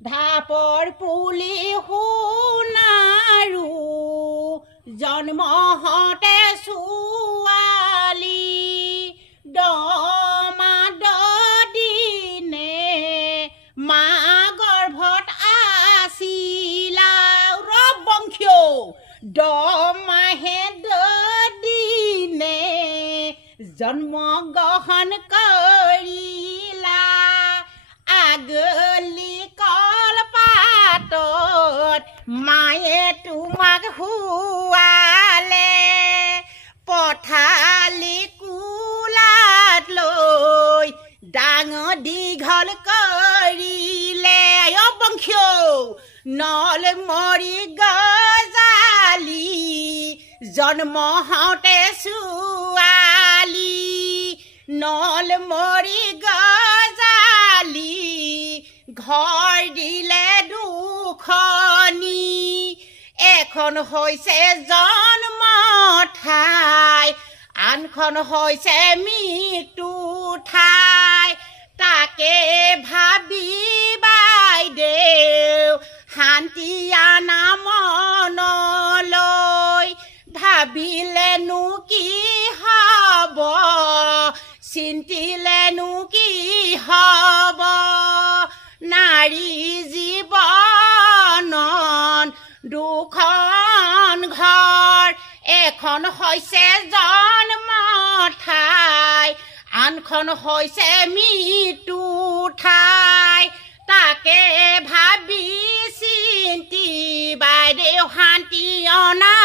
ঢাপৰ পুলি সোণাৰু জন্ম হওঁতে ছোৱালী দিনে মা গৰ্ভত আছিলা ৰবংশীয় মাহে দিনে জন্ম গ্ৰহণ কৰিলা আগলি কলপাতত মায়ে তোমাক হুৱালে পথালি কুলাত লৈ ডাঙৰ দীঘল কৰিলে অবংশীয় নল মৰি গজালি জন্ম হওঁতে ছোৱালী নল মৰি গজালি ঘৰ দিলে দুখনি এখন হৈছে জন্ম ঠাই আনখন হৈছে মৃত্যু ঠাই তাকে ভাবি বাইদেউ শান্তি আনা মনলৈ ভাবিলেনো কি হ'ব চিন্তিলেনো কি হ'ব নাৰী জীৱনত দুখন ঘৰ এখন হৈছে জন্ম ঠাই আনখন হৈছে মৃত্যু ঠাই তাকে ভাবি চিন্তি বাইদেউ শান্তি অনা